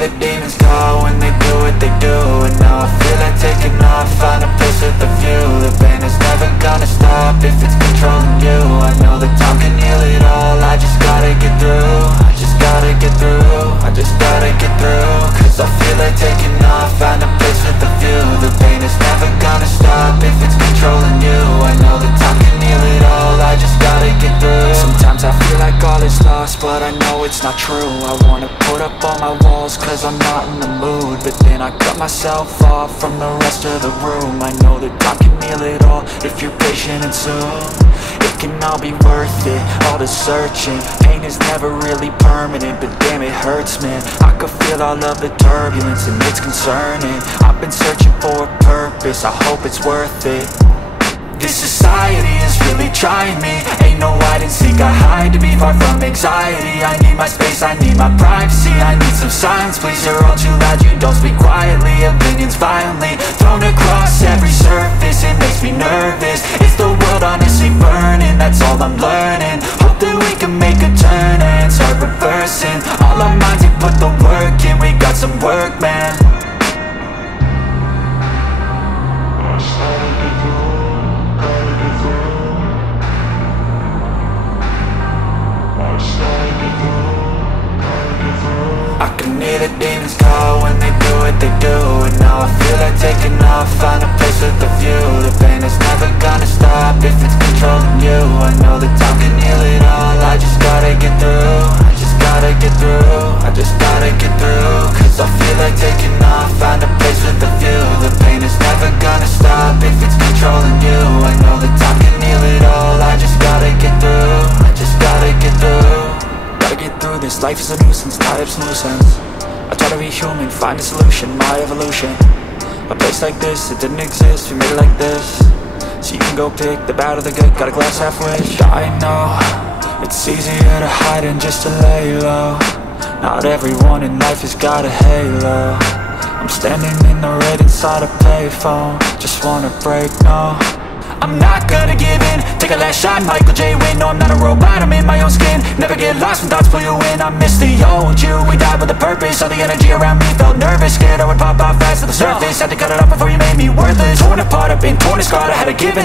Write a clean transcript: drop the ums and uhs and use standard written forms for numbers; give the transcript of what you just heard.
hear the demons call when they do what they do. And now I feel like taking off, find a place with a view. The pain is never gonna stop if it's controlling you. I know that time can heal it all, I just gotta get through. I just gotta get through, I just gotta get through. Cause I feel like taking off, find a place with a view. The pain is never gonna stop if it's controlling you. I know that time can heal it all, I just gotta get through. Sometimes I feel like all is lost, but I know it's not true. I wanna put up all my walls cause I'm not in the mood, but then I cut myself off from the rest of the room. I know that time can heal it all if you're patient and soon. It can all be worth it, all the searching. Pain is never really permanent, but damn it hurts, man. I could feel all of the turbulence and it's concerning. I've been searching for a purpose, I hope it's worth it. This society is really trying me. Ain't no hide and seek, I hide to be far from anxiety. I need my space, I need my privacy. I need some silence, please, you're all too loud. You don't speak quietly, opinions violently thrown across every surface. It makes me nervous, it's the world honestly burning. That's all I'm learning, hope that we can make a turn and start reversing. All our minds and put the work in, we got some work, man. I can hear the demons call when they do what they do. And now I feel like taking off, find a place with a view. The pain is never gonna stop if it's controlling you. I know that time can heal it all, I just gotta get through. I just gotta get through, I just gotta get through. Cause I feel like taking off, find a place with a view. The pain is never gonna stop if it's controlling you. I know that time can heal it all, I just gotta get through. I just gotta get through. Gotta get through this, life is a nuisance, tie up some loose ends. I try to be human, find a solution, my evolution. A place like this, it didn't exist, we made it like this. So you can go pick the bad or the good, got a glass halfway. I know, it's easier to hide than just to lay low. Not everyone in life has got a halo. I'm standing in the red inside a payphone, just wanna break, no. I'm not gonna give in, take a last shot, Michael J. Win. No, I'm not a robot, I'm in my own skin. Never get lost when thoughts pull you in. I miss the old you, we died with a purpose. All the energy around me felt nervous, scared I would pop off fast to the surface. Had to cut it off before you made me worthless. Torn apart, I've been torn and scarred. I had to give in,